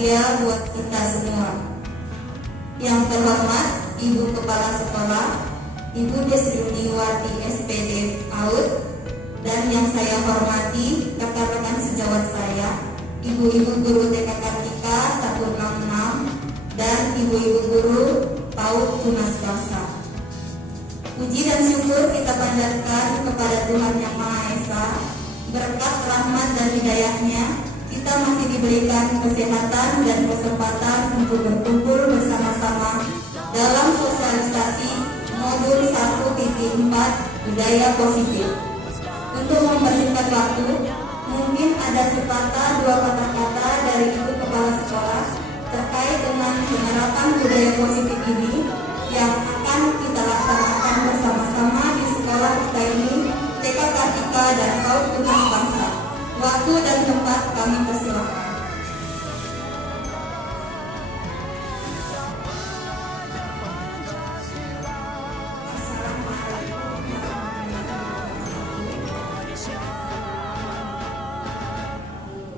berbahagia buat kita semua. Yang terhormat Ibu Kepala Sekolah, Ibu Desriuniwati SPD PAUD, dan yang saya hormati rekan-rekan sejawat saya, Ibu-ibu guru TK Kartika 166 dan ibu-ibu guru PAUD Tunas Bangsa. Puji dan syukur kita panjatkan kepada Tuhan Yang Maha Esa. Berkat rahmat dan hidayahnya, kita masih diberikan kesehatan dan kesempatan untuk berkumpul bersama-sama dalam sosialisasi modul 1.4 budaya positif. Untuk mempersingkat waktu, mungkin ada sepatah dua kata-kata dari Ibu Kepala Sekolah terkait dengan penerapan budaya positif ini yang akan kita laksanakan bersama-sama di sekolah kita ini, TK Kartika dan PAUD Tunas Bangsa. Waktu dan tempat kami persilakan.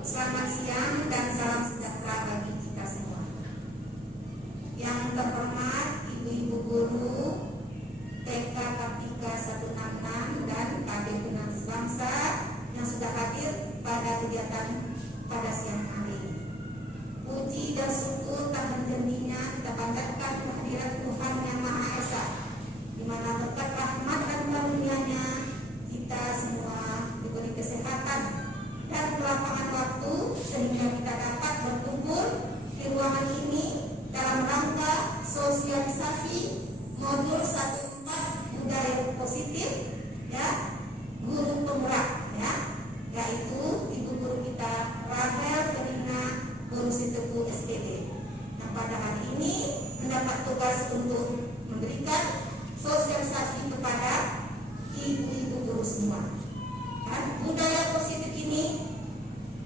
Selamat siang dan salam sejahtera bagi kita semua. Yang terhormat ibu-ibu guru TK Kartika 166 dan KB Tunas Bangsa yang sudah hadir pada kegiatan pada siang hari. Puji dan syukur tak henti-hentinya kita panjatkan kehadiran Tuhan Yang Maha Esa, di mana berkat rahmat dan karunia-Nya kita semua diberi kesehatan dan kelapangan waktu sehingga kita dapat berkumpul di ruangan ini dalam rangka sosialisasi modul 1.4 budaya positif, ya, guru penggerak, ya, yaitu ibu guru kita Rahel Verina Guru Sitepu SPD, yang pada hari ini mendapat tugas untuk memberikan sosialisasi kepada ibu-ibu guru semua. Dan budaya positif ini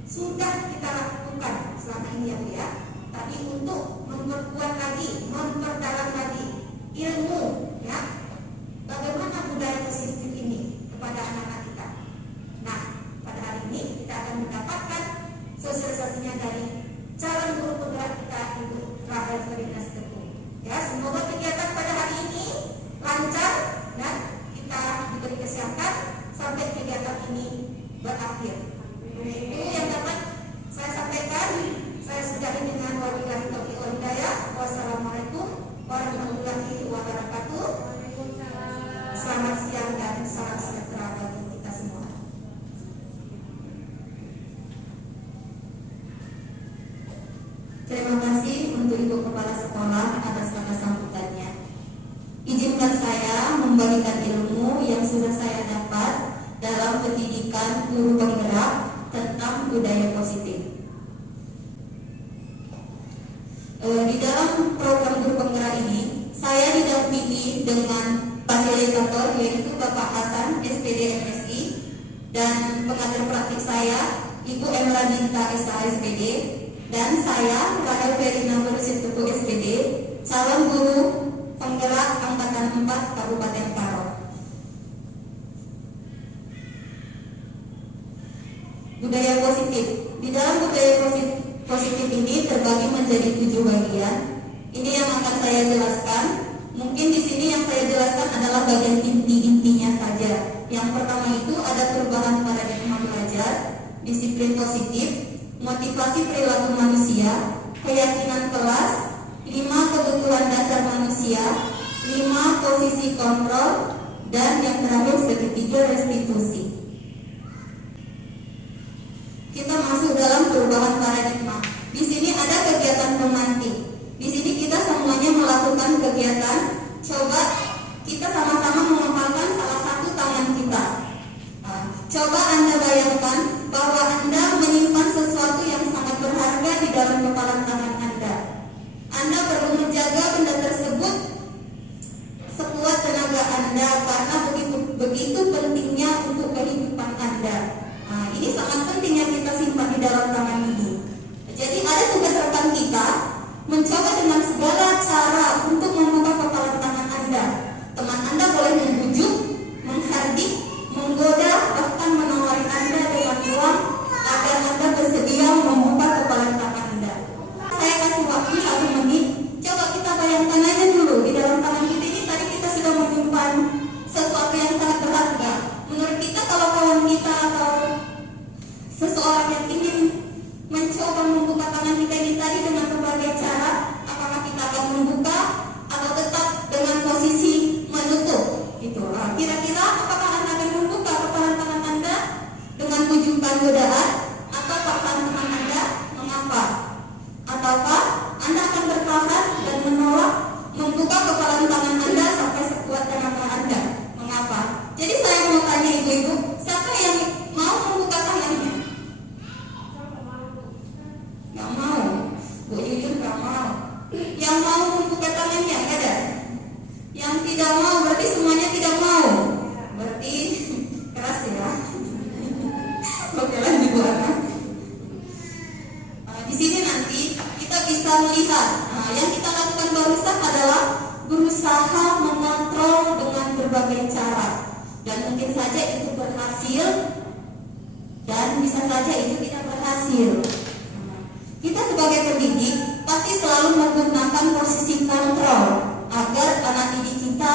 sudah kita lakukan selama ini, ya Bu, ya. Tapi untuk memperkuat lagi, memperdalam lagi ilmu, ya, bagaimana budaya positif ini kepada anak-anak kita. Nah, pada hari ini kita akan mendapatkan sosialisasinya dari calon guru penggerak kita, Ibu Rahel Verina Sitepu. Ya, semoga kegiatan pada hari ini lancar dan kita diberi kesehatan sampai kegiatan ini berakhir. Itu yang dapat saya sampaikan. Saya sudahi dengan wabillahi taufiq wal hidayah. Wassalamualaikum warahmatullahi wabarakatuh. Selamat siang dan salam sejahtera bagi kita semua. Terima kasih untuk Ibu Kepala Sekolah atas kata sambutannya. Izinkan saya membagikan ilmu yang sudah saya dapat dalam pendidikan guru penggerak tentang budaya positif. Di dalam program guru penggerak ini, saya didampingi dengan fasilitator yaitu Bapak Hasan SPD MSI dan pengajar praktik saya Ibu Emra Dinta SH SPD dan saya Rahel Verina Guru Sitepu SPD, calon guru penggerak angkatan 4 Kabupaten Karo. Budaya positif. Di dalam budaya positif ini terbagi menjadi 7 bagian. Ini yang akan saya jelaskan. Mungkin di sini yang saya jelaskan adalah bagian inti-intinya saja. Yang pertama itu ada perubahan paradigma belajar, disiplin positif, motivasi perilaku manusia, keyakinan kelas, 5 kebutuhan dasar manusia, 5 posisi kontrol, dan yang terakhir ketiga restitusi. Kita masuk dalam perubahan paradigma. Di sini ada kegiatan pemantik. Di sini kita semuanya melakukan kegiatan. Coba kita sama-sama menghafalkan salah satu tangan kita. Coba Anda bayangkan bahwa Anda menyimpan sesuatu yang sangat berharga di dalam kepala tangan Anda. Anda perlu menjaga benda tersebut sekuat tenaga Anda karena begitu pentingnya untuk kehidupan Anda. Ini sangat pentingnya kita simpan di dalam tangan ini. Jadi ada tugas rekan kita mencoba dengan segala cara untuk membuka kepala tangan Anda. Teman Anda boleh membujuk, menghardik, menggoda, bahkan menawari Anda dengan uang agar Anda bersedia membuka kepala tangan Anda. bisa melihat. Nah, yang kita lakukan barusan adalah berusaha mengontrol dengan berbagai cara, dan mungkin saja itu berhasil dan bisa saja itu tidak berhasil. Kita sebagai pendidik pasti selalu menggunakan posisi kontrol agar anak didik kita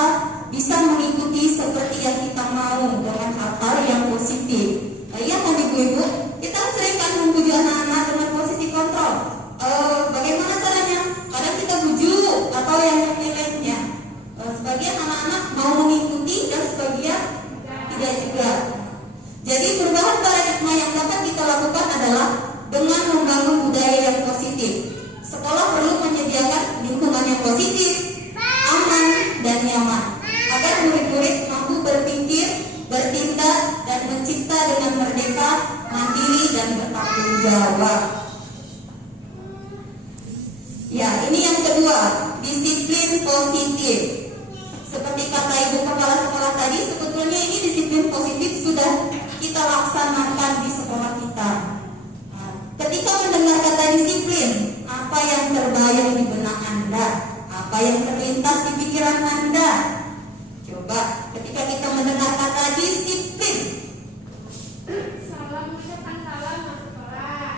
bisa mengikuti seperti yang kita mau dengan hal-hal yang positif. Iya kan ibu-ibu, kita sering kan membujuk anak-anak dengan posisi kontrol. Bagaimana caranya? Kadang kita bujuk atau yang lainnya. Sebagian anak-anak mau mengikuti dan sebagian tidak juga. Jadi perubahan paradigma yang dapat kita lakukan adalah dengan membangun budaya yang positif. Sekolah perlu menyediakan lingkungan yang positif, aman, dan nyaman agar murid-murid mampu berpikir, bertindak, dan mencipta dengan merdeka, mandiri, dan bertanggung jawab. Ya, ini yang kedua, disiplin positif. Seperti kata ibu kepala sekolah tadi, sebetulnya ini disiplin positif sudah kita laksanakan di sekolah kita. Nah, ketika mendengar kata disiplin, apa yang terbayang di benak Anda? Apa yang terlintas di pikiran Anda? Coba, ketika kita mendengar kata disiplin. Salam mengucapkan salam masuk kelas.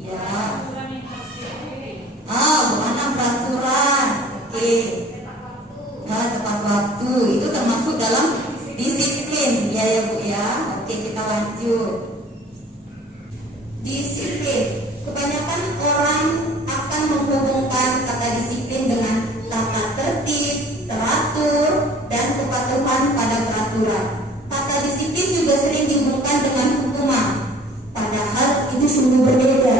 Ya. Aturan yang pasti. Bukan peraturan. Oke. Tepat waktu. Nah, tepat waktu itu termasuk dalam disiplin, ya Bu ya. Oke, kita lanjut. Disiplin. Kebanyakan orang akan menghubungkan kata disiplin dengan tata tertib, teratur, dan kepatuhan pada peraturan. Kata disiplin juga sering dihubungkan dengan hukuman. Padahal itu sungguh berbeda.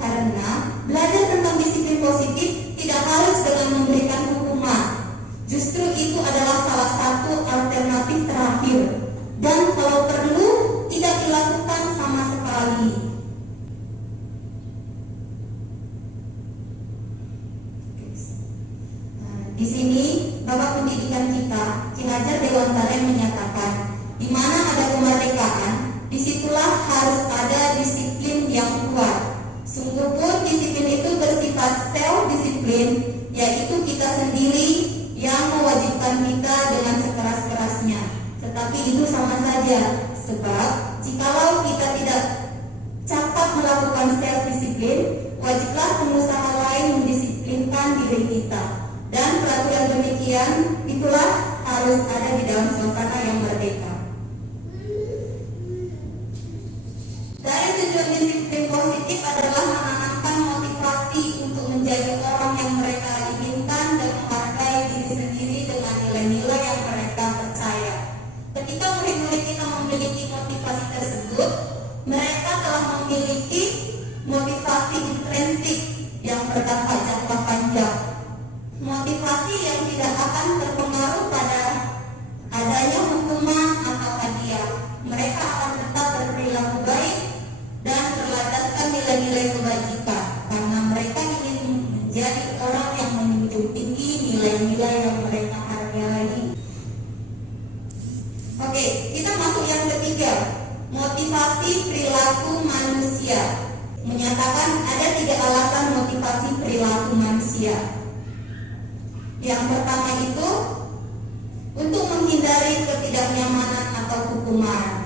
Karena belajar tentang disiplin positif tidak harus dengan memberikan hukuman. Justru itu adalah salah satu alternatif terakhir. Dan kalau perlu tidak dilakukan sama sekali. Di sini Bapak Pendidikan kita, Ki Hajar Dewantara, menyatakan, di mana ada kemerdekaan, disitulah harus ada disiplin yang kuat. Sungguh pun disiplin itu bersifat self-disiplin, yaitu kita sendiri yang mewajibkan kita dengan sekeras-kerasnya. Tetapi itu sama saja, sebab jikalau kita tidak cepat melakukan self-disiplin, wajiblah pengusaha lain mendisiplinkan diri kita. Dan peraturan demikian itulah harus ada di dalam suasana yang merdeka. Dari tujuan disiplin positif adalah menanamkan motivasi untuk menjadi orang yang mereka inginkan dan menghargai diri sendiri dengan nilai-nilai yang mereka percaya. Ketika murid-murid kita memiliki motivasi tersebut, mereka telah memiliki motivasi intrinsik yang berdampak jangka panjang. Motivasi yang tidak akan terpengaruh pada adanya hukuman atau hadiah. Mereka akan tetap berperilaku baik dan berlandaskan nilai-nilai kebajikan, karena mereka ingin menjadi orang yang menjunjung tinggi nilai-nilai yang mereka hargai. Oke, kita masuk yang ketiga, motivasi perilaku manusia. Menyatakan ada 3 alasan motivasi perilaku manusia. Yang pertama itu untuk menghindari ketidaknyamanan atau hukuman.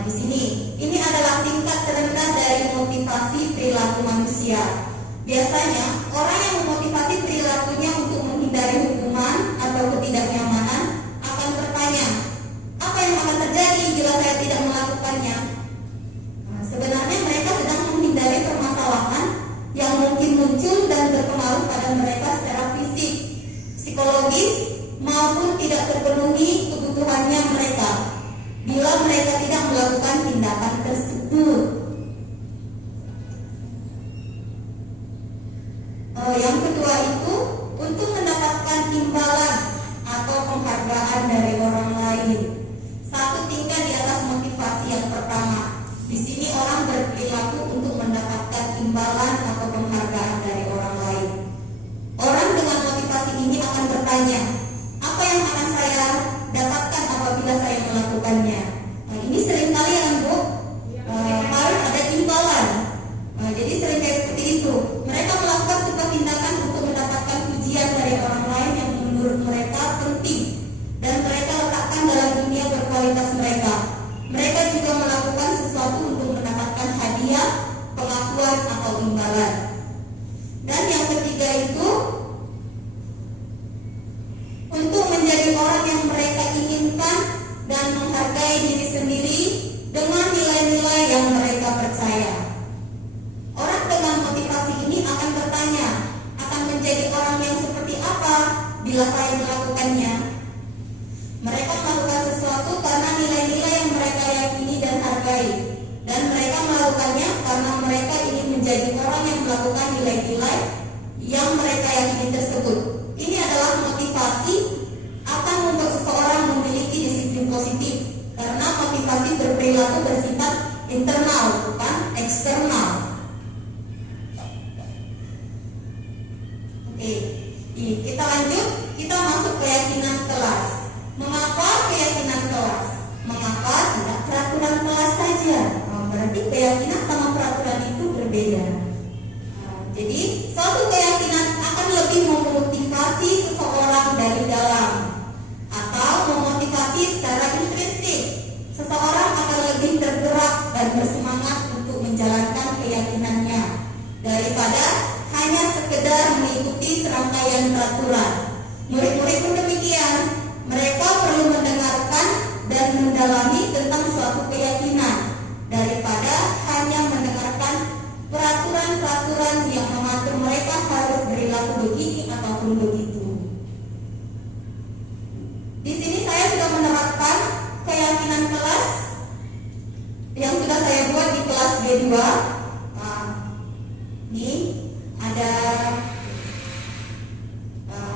Di sini, ini adalah tingkat terendah dari motivasi perilaku manusia. Biasanya orang yang memotivasi perilakunya untuk menghindari hukuman atau ketidaknyamanan akan bertanya, apa yang akan terjadi jika saya tidak melakukannya? Sebenarnya mereka sedang menghindari permasalahan yang mungkin muncul dan berpengaruh pada mereka secara fisik, psikologis, maupun tidak terpenuhi kebutuhannya mereka bila mereka tidak melakukan tindakan tersebut. atau imbalan. Dan yang ketiga itu untuk menjadi orang yang mereka inginkan dan menghargai diri sendiri dengan nilai-nilai yang mereka percaya. Orang dengan motivasi ini akan bertanya, akan menjadi orang yang seperti apa bila saya melakukannya? Mereka melakukan sesuatu karena nilai-nilai yang mereka yakini dan hargai, dan mereka melakukannya karena mereka ingin menjadi orang yang melakukan nilai-nilai yang mereka yakini tersebut. Ini adalah motivasi akan membuat seseorang memiliki disiplin positif, karena motivasi berperilaku bersifat internal, bukan eksternal. Oke, kita lanjut, kita masuk keyakinan kelas. Mengapa keyakinan kelas? Mengapa tidak peraturan kelas saja? Berarti keyakinan sama peraturan itu berbeda. Jadi suatu keyakinan akan lebih memotivasi seseorang dari dalam, atau memotivasi secara intrinsik. Seseorang akan lebih tergerak dan bersemangat untuk menjalankan keyakinannya daripada hanya sekedar mengikuti serangkaian peraturan. Murid-murid pun demikian. Mereka perlu mendengarkan dan mendalami tentang suatu keyakinan daripada hanya mendengarkan peraturan-peraturan yang mengatur mereka harus berlaku begini ataupun begitu. Di sini saya sudah menerapkan keyakinan kelas yang sudah saya buat di kelas B2. Ini ada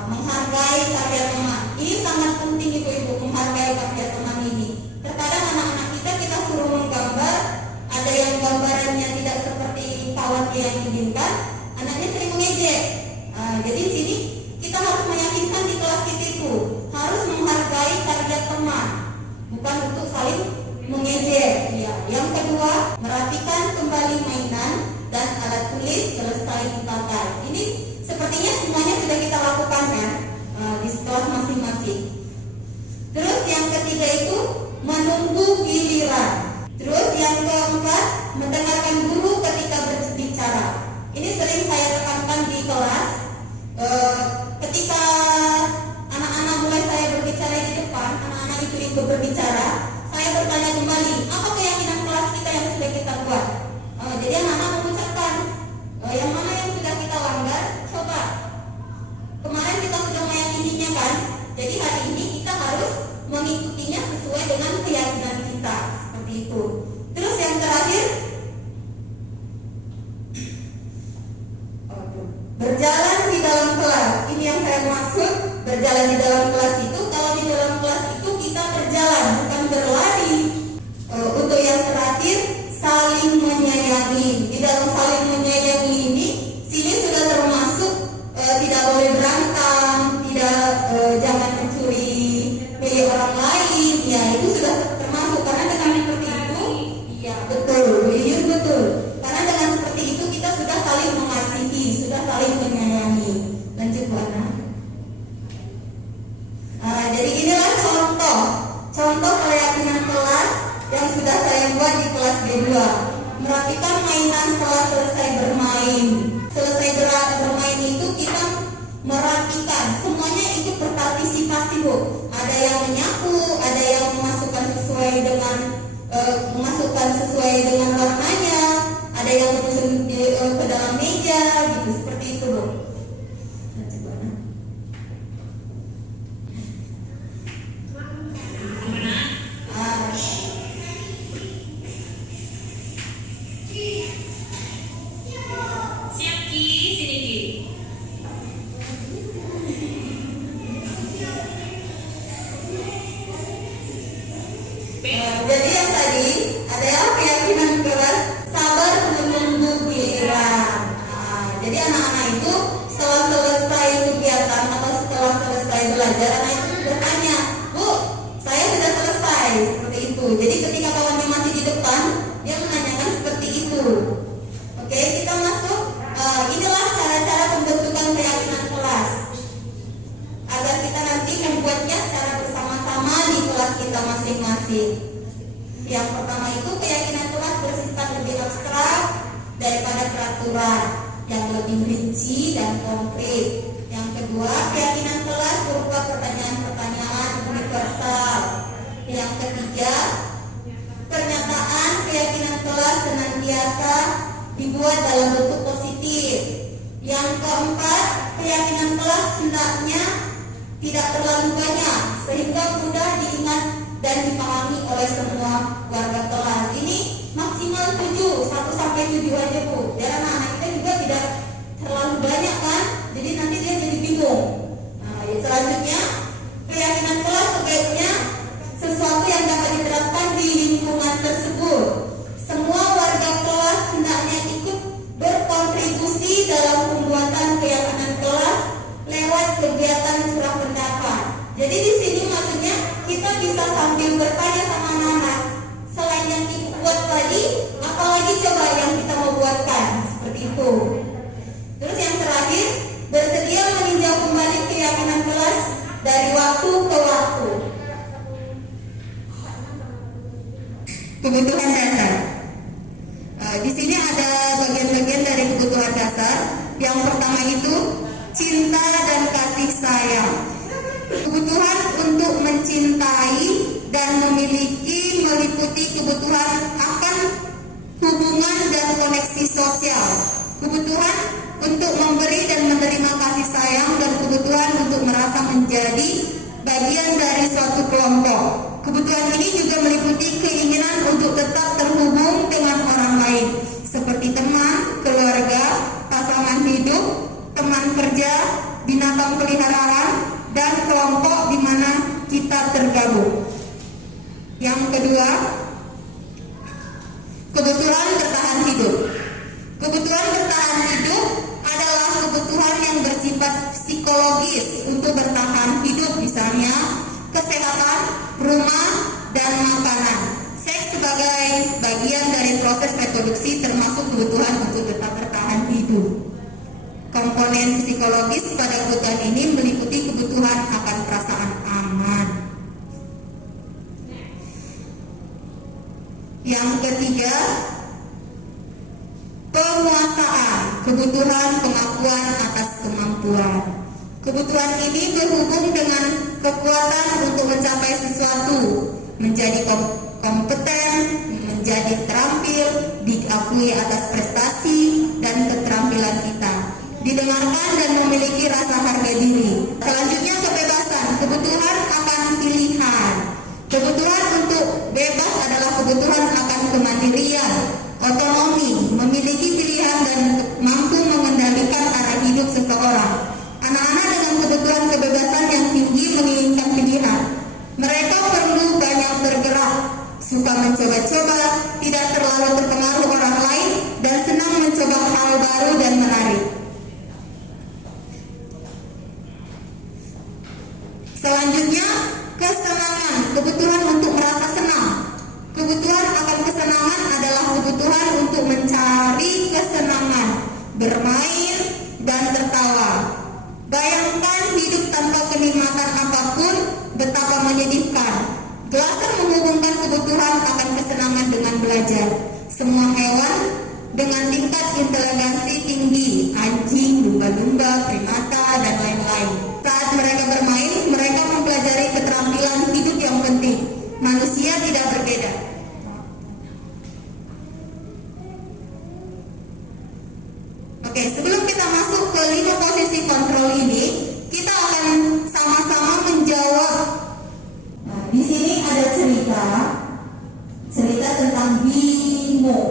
menghargai karya teman. Ini sangat penting ibu-ibu, menghargai karya teman ini. Terkadang anak-anak kita suruh menggambar, ada yang gambarannya tidak seperti kawannya yang diinginkan, anaknya sering mengejek. Jadi di sini kita harus meyakinkan di kelas kita itu harus menghargai karya teman, bukan untuk saling mengejek. Ya. Yang kedua, merapikan kembali mainan dan alat tulis selesai dipakai. Ini sepertinya semuanya sudah kita lakukan kan di kelas masing-masing. Terus yang ketiga itu menunggu giliran. Terus yang keempat, mendengarkan guru ketika berbicara. Ini sering saya tekankan di kelas. Ketika anak-anak mulai saya berbicara di depan, anak-anak itu ikut berbicara, saya bertanya kembali, apa keyakinan kelas kita yang sudah kita buat? Jadi anak-anak mengucapkan yang mana yang sudah kita langgar, coba. Kemarin kita sudah meyakininya kan? Jadi hari ini kita harus mengikutinya sesuai dengan keyakinan kita, seperti itu. Terus yang terakhir, berjalan di dalam kelas. Ini yang saya maksud, berjalan di dalam kelas itu, kalau di dalam kelas itu kita berjalan, bukan berlari. Untuk yang terakhir, saling menyayangi. Di dalam saling menyayangi ini, sini sudah termasuk tidak boleh berantem, tidak jangan mencuri milik orang lain. Ya, itu sudah termasuk, karena dengan seperti itu, iya betul, betul. Karena dengan seperti itu kita sudah saling mengasihi, sudah saling menyayangi. Lanjut Bu Ana. Jadi inilah contoh keyakinan kelas yang sudah saya buat di kelas B2. Merapikan mainan setelah selesai bermain. Selesai bermain itu kita merapikan. Semuanya ikut berpartisipasi Bu. Ada yang menyapu, ada yang memasukkan sesuai dengan warnanya, ada yang menyusun ke dalam meja, gitu seperti itu Bu. Jadi yang tadi adalah keyakinan keras, sabar menunggu giliran. Jadi anak-anak itu setelah selesai kegiatan atau setelah selesai belajar, anak itu bertanya, Bu, saya sudah selesai, seperti itu. Jadi ketika kawannya masih di depan, dia menanyakan seperti itu. Oke, kita masuk. Inilah cara-cara pembentukan keyakinan kelas agar kita nanti membuatnya secara bersama-sama di kelas kita masing-masing. Yang pertama itu keyakinan kelas bersifat lebih abstrak daripada peraturan. aturan yang lebih rinci dan konkret. Yang kedua, keyakinan kelas berupa pertanyaan-pertanyaan universal. Yang ketiga, pernyataan keyakinan kelas senantiasa dibuat dalam bentuk positif. Yang keempat, keyakinan kelas hendaknya tidak terlalu banyak sehingga mudah diingat dan dipahami oleh semua warga kelas. Ini maksimal 7, 1 sampai 7 aja Bu. Biar anak-anak kita juga tidak terlalu banyak kan, jadi nanti dia jadi bingung. Nah, selanjutnya, keyakinan kelas sebaiknya sesuatu yang dapat diterapkan di lingkungan tersebut. Semua warga kelas hendaknya ikut berkontribusi dalam pembuatan keyakinan kelas lewat kegiatan curah pendapat. Jadi di sini maksudnya kita bisa sambil bertanya sama anak-anak, selain yang ibu buat tadi, apalagi coba yang kita mau buatkan, seperti itu. Terus yang terakhir, bersedia meninjau kembali keyakinan kelas dari waktu ke waktu. Kebutuhan dasar. Di sini ada bagian-bagian dari kebutuhan dasar. Yang pertama itu cinta dan kasih sayang. Kebutuhan untuk mencintai dan memiliki meliputi kebutuhan akan hubungan dan koneksi sosial. Kebutuhan untuk memberi dan menerima kasih sayang dan kebutuhan untuk merasa menjadi bagian dari suatu kelompok. Kebutuhan ini juga meliputi keinginan untuk tetap terhubung dengan orang lain, seperti teman, keluarga, pasangan hidup, teman kerja, binatang peliharaan, dan kelompok di mana kita tergabung. Yang kedua, kebutuhan bertahan hidup. Kebutuhan bertahan hidup adalah kebutuhan yang bersifat psikologis untuk bertahan hidup, misalnya kesehatan, rumah, dan makanan. Seks sebagai bagian dari proses reproduksi termasuk kebutuhan untuk tetap bertahan hidup. Komponen psikologis pada kebutuhan ini meliputi kebutuhan akan perasaan aman. Yang ketiga, penguasaan, kebutuhan pengakuan atas kemampuan. Kebutuhan ini berhubung dengan kekuatan untuk mencapai sesuatu, menjadi kompeten, menjadi terampil, diakui atas prestasi dan keterampilan kita, didengarkan dan memiliki rasa harga diri. Selanjutnya, kebebasan, kebutuhan akan pilihan. Kebutuhan untuk bebas adalah kebutuhan akan kemandirian, otonomi, memiliki pilihan dan mampu mengendalikan arah hidup seseorang. Anak-anak dengan kebutuhan kebebasan yang tinggi menginginkan pilihan. Mereka perlu banyak bergerak, suka mencoba-coba, tidak terlalu terpengaruh orang lain, dan senang mencoba hal baru dan menarik. Selanjutnya, kesenangan, kebutuhan untuk merasa senang. Kebutuhan akan kesenangan adalah kebutuhan untuk mencari kesenangan, bermain, dan tertawa. Bayangkan hidup tanpa kenikmatan apapun, betapa menyedihkan. Glaser menghubungkan kebutuhan akan kesenangan dengan belajar. Semua hewan dengan tingkat inteligensi tinggi, anjing, lumba-lumba, primata, dan lain-lain. Saat mereka bermain, mereka mempelajari keterampilan hidup yang penting. Manusia tidak berbeda. Oke, sebelum kita masuk ke 5 posisi kontrol ini, kita akan sama-sama menjawab. Nah, di sini ada cerita tentang Bimo.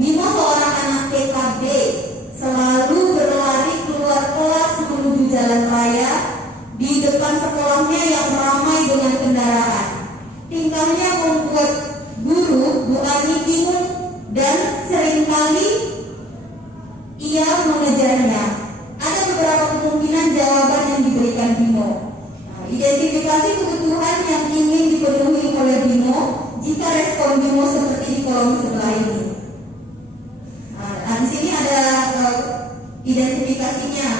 Bimo seorang anak TKB, selalu berlari keluar kelas menuju jalan raya di depan sekolahnya yang ramai dengan kendaraan. Tingkahnya membuat guru Bu Ani bingung dan seringkali ia mengejarnya. Ada beberapa kemungkinan jawaban yang diberikan Bimo. Identifikasi kebutuhan yang ingin dipenuhi oleh Bimo jika respon Bimo seperti di kolom sebelah ini. Nah, di sini ada identifikasinya.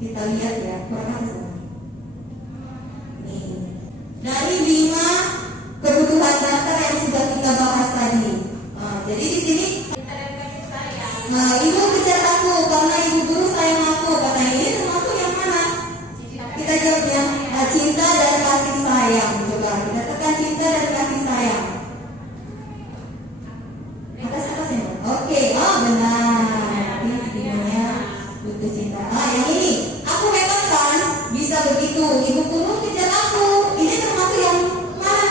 Kita lihat ya, dari 5 kebutuhan dasar yang sudah kita bahas tadi. Jadi di sini Nah, ibu kejar aku karena ibu guru sayang aku. Katanya ini termasuk yang mana? Kita jawabnya cinta dan kasih sayang. Coba kita tekan cinta dan kasih sayang. Atas apa sih? Oke, oh benar. Ini sebenarnya butuh cinta. Ah, yang ini, aku hebat kan? Bisa begitu. Ibu guru kejar aku. Ini termasuk yang mana?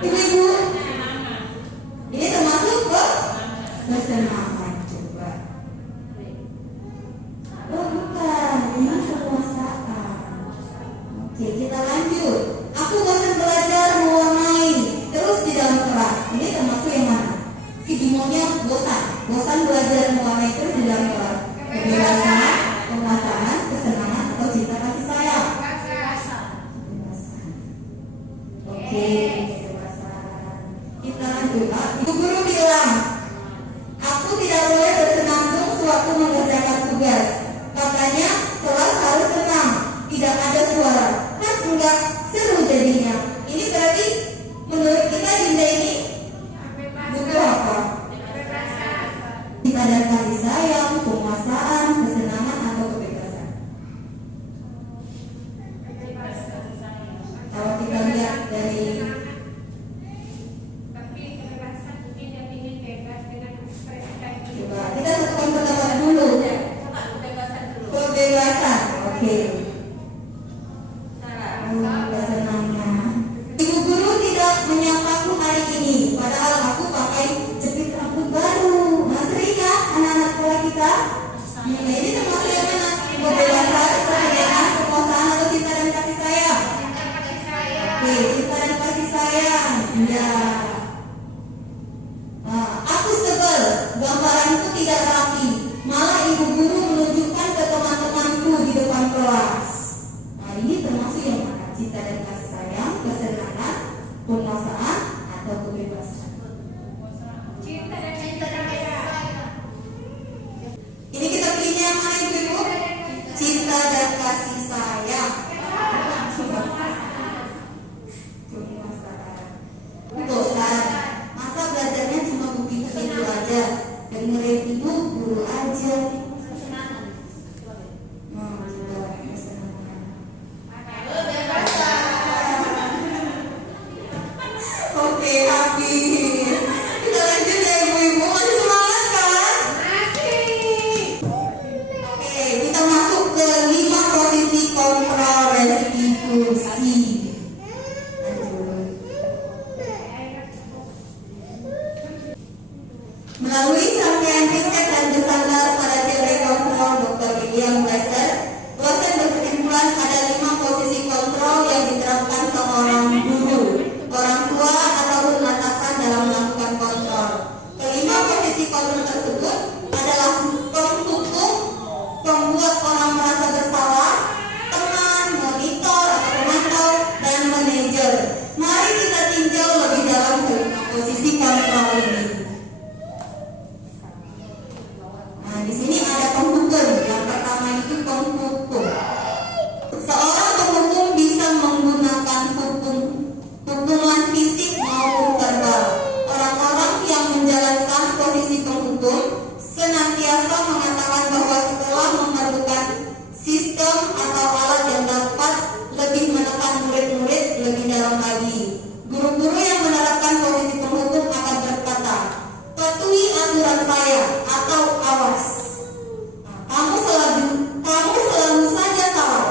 Ibu-ibu. Ini termasuk kesenangan. Coba. Oh bukan, ini kekuasaan. Oke, kita lanjut. Aku bosan belajar mewarnai terus di dalam kelas. Ini termasuk yang mana? Si Bimonya bosan belajar mewarnai terus di dalam kelas. Kebebasan, kekuasaan, kesenangan, atau cinta kasih sayang? Kebebasan. Oke, kebebasan. Kita lanjut. Ibu guru bilang, aku tidak boleh bersenandung sewaktu mengerjakan tugas. Katanya kelas harus tenang, tidak ada suara. Kan enggak seru jadinya. Ini berarti menurut kita Dinda ini butuh apa? Cinta dan kasih sayang, penguasaan, kesenangan, atau kebebasan? Kalau kita lihat dari coba kita satukan pendapat dulu. Kebebasan, oke. Kesenangan. Ibu guru tidak menyapaku hari ini, padahal aku pakai jepit rambut baru. Nah, sering ya anak-anak sekolah kita. Ini termasuk yang mana? Kebebasan, kesenangan, kekuasaan, atau cinta dan kasih sayang? Oke, cinta dan kasih sayang. Ya. Nah, aku sebel, gambaranku tidak rapi. Malah ibu guru menunjukkan ke teman-temanku di depan kelas. Nah, ini termasuk yang mana? Cinta dan kasih sayang, kesenangan, penguasaan, atau kebebasan? Ini kita pilihnya yang mana ibu-ibu? Cinta dan kasih sayang. Bosan. Masa belajarnya cuma begitu aja? Dengerin ibu guru aja. Oke, habis. Kita lanjut ya ibu-ibu. Masih semangat kan? Oke, kita masuk ke 5 posisi kontrol restitusi. Melalui serangkaian riset dan bersandar pada teori kontrol Dr. William Glasser, dosen berkesimpulan ada 5 posisi kontrol yang diterapkan seorang guru, orang tua, ataupun atasan dalam melakukan kontrol. Kelima posisi kontrol tersebut adalah penghukum, pembuat orang merasa bersalah, teman, monitor atau pemantau, dan manajer. Mari kita tinjau lebih dalam kelima posisi kontrol ini. Nah, di sini ada penghukum. Yang pertama itu penghukum. Seorang penghukum bisa menggunakan hukuman fisik maupun verbal. Orang-orang yang menjalankan posisi penghukum senantiasa mengatakan bahwa sekolah memerlukan sistem atau alat yang dapat lebih menekan murid-murid lebih dalam lagi. Guru-guru yang menerapkan posisi penghukum akan berkata, patuhi aturan saya, atau awas. Kamu selalu saja salah.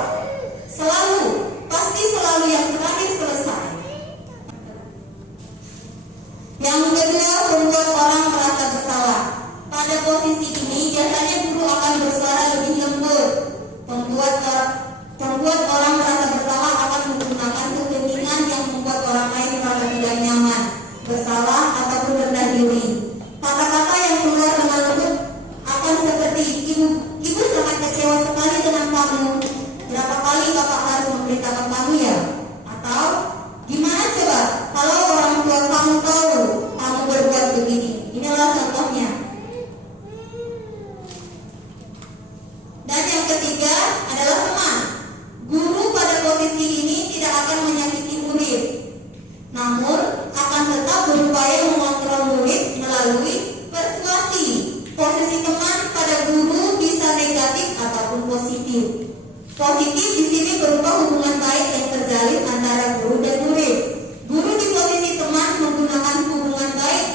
Selalu, pasti selalu yang terakhir selesai. Yang kedua, membuat orang merasa bersalah. Pada posisi ini biasanya guru akan bersuara lebih lembut. Membuat orang merasa bersalah akan menggunakan kepentingan yang membuat orang lain merasa tidak nyaman, bersalah, ataupun rendah diri. Kata-kata yang keluar dengan lembut akan seperti, ibu sangat kecewa sekali dengan kamu. Berapa kali bapak harus memberitakan kamu ya? Atau gimana coba kalau orang tua kamu tahu kamu berbuat begini? Inilah contohnya. Dan yang ketiga adalah Positif di sini berupa hubungan baik yang terjalin antara guru dan murid. Guru di posisi teman menggunakan hubungan baik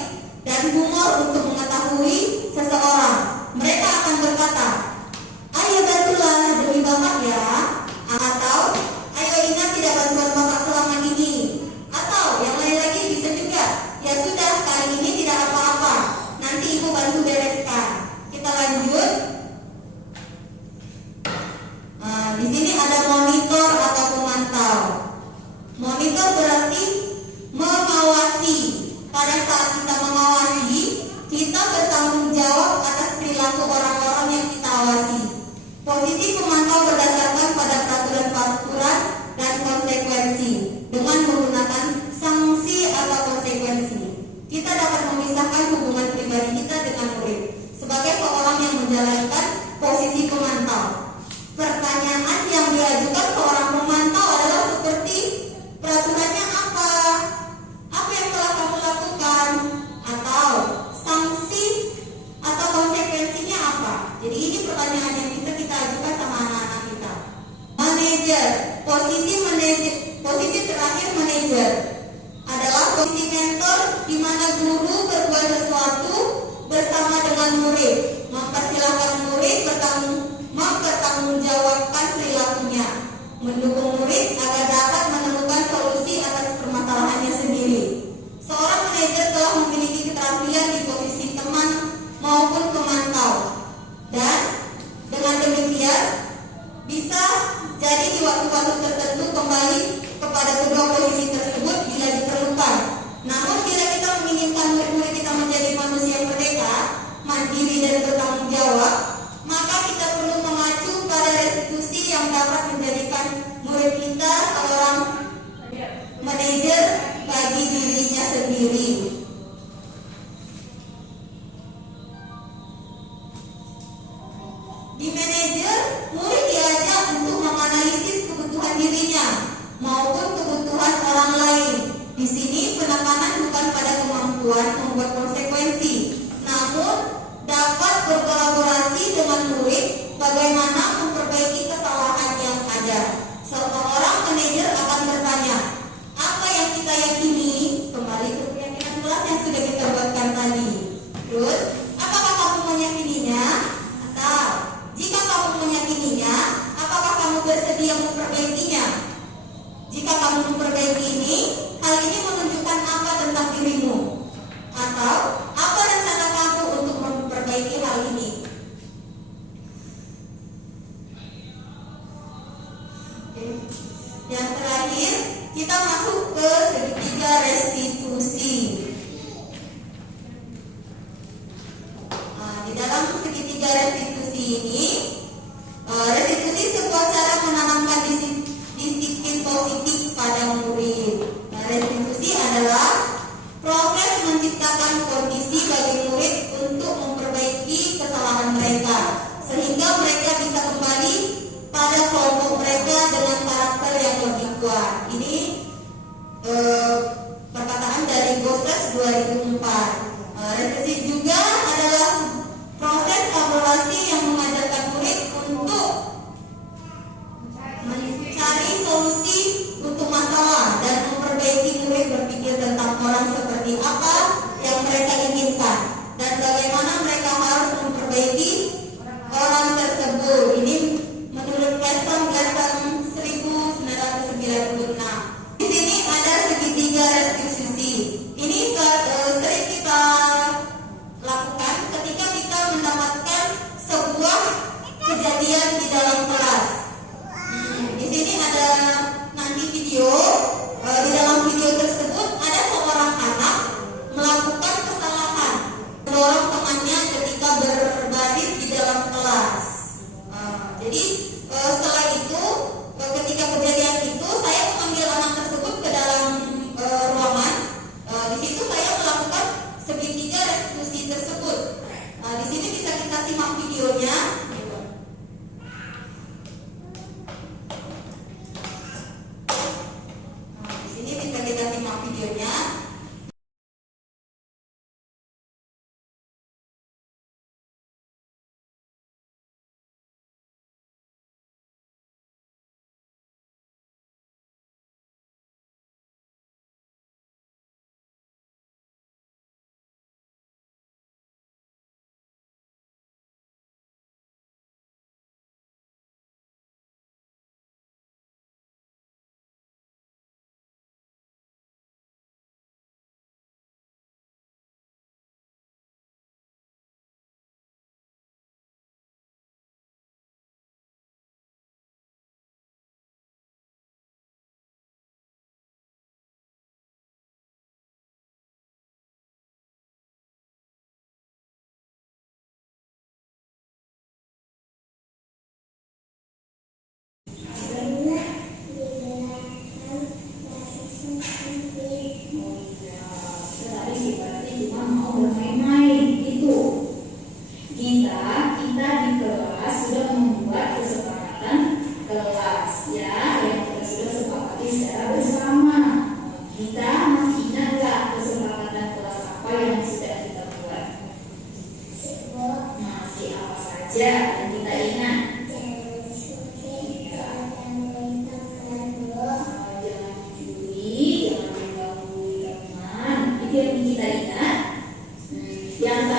dan humor untuk mengetahui seseorang. Mereka akan berkata, "Ayo bantulah demi Bapak ya," atau "Ayo ingat tidak bantuan Bapak selama ini," atau yang lain lagi bisa juga, "Ya sudah, kali ini tidak apa-apa, nanti Ibu bantu bereskan." Kita lanjut. Di sini ada monitor atau pemantau. Monitor berarti mengawasi. Pada saat kita mengawasi, kita bertanggung jawab atas perilaku orang-orang yang kita awasi. Posisi pemantau berdasarkan pada peraturan-peraturan dan konsekuensi dengan menggunakan sanksi atau konsekuensi. Kita dapat memisahkan hubungan pribadi kita dengan murid sebagai seorang yang menjalankan posisi pemantau. Pertanyaan yang diajukan seorang pemantau adalah seperti, peraturannya apa? Apa yang telah kamu lakukan? Atau sanksi atau konsekuensinya apa? Jadi ini pertanyaan yang bisa kita ajukan sama anak-anak kita. Manajer, posisi terakhir manajer adalah posisi mentor di mana guru berbuat sesuatu bersama dengan murid, mempersilahkan murid mempertanggungjawabkan perilakunya, mendukung murid agar dapat menemukan solusi atas permasalahannya sendiri. Seorang manajer telah memiliki keterampilan di posisi teman maupun pemantau, dan dengan demikian bisa jadi di waktu-waktu tertentu kembali kepada kedua posisi tersebut bila diperlukan. Namun bila kita menginginkan murid-murid kita menjadi manusia merdeka, mandiri dan bertanggung jawab, maka kita perlu mengacu pada restitusi yang dapat menjadikan murid kita seorang manajer bagi dirinya sendiri. Di manajer, murid diajak untuk menganalisis kebutuhan dirinya maupun kebutuhan orang lain. Di sini penekanan bukan pada kemampuan membuat konsekuensi, namun dapat berkolaborasi dengan murid bagaimana memperbaiki kesalahan yang ada. Seorang manajer akan bertanya, apa yang kita yakini? Kembali ke keyakinan kelas yang sudah kita buatkan tadi. Terus, apakah kamu meyakininya? Atau jika kamu meyakininya, apakah kamu bersedia memperbaikinya? Jika kamu memperbaiki ini, hal ini menunjukkan apa tentang dirimu? Atau apa rencana kamu untuk memperbaiki hal ini? Oke. Yang terakhir, kita masuk ke segitiga restitusi. Di dalam segitiga restitusi ini, restitusi sebuah cara menanamkan disiplin positif pada murid. Restitusi adalah proses menciptakan kondisi bagi murid untuk memperbaiki kesalahan mereka, sehingga mereka bisa kembali pada kelompok mereka dengan karakter yang lebih kuat. Ini perkataan dari Gosses 2004. Restitusi juga adalah proses evaluasi yang mengajarkan murid yang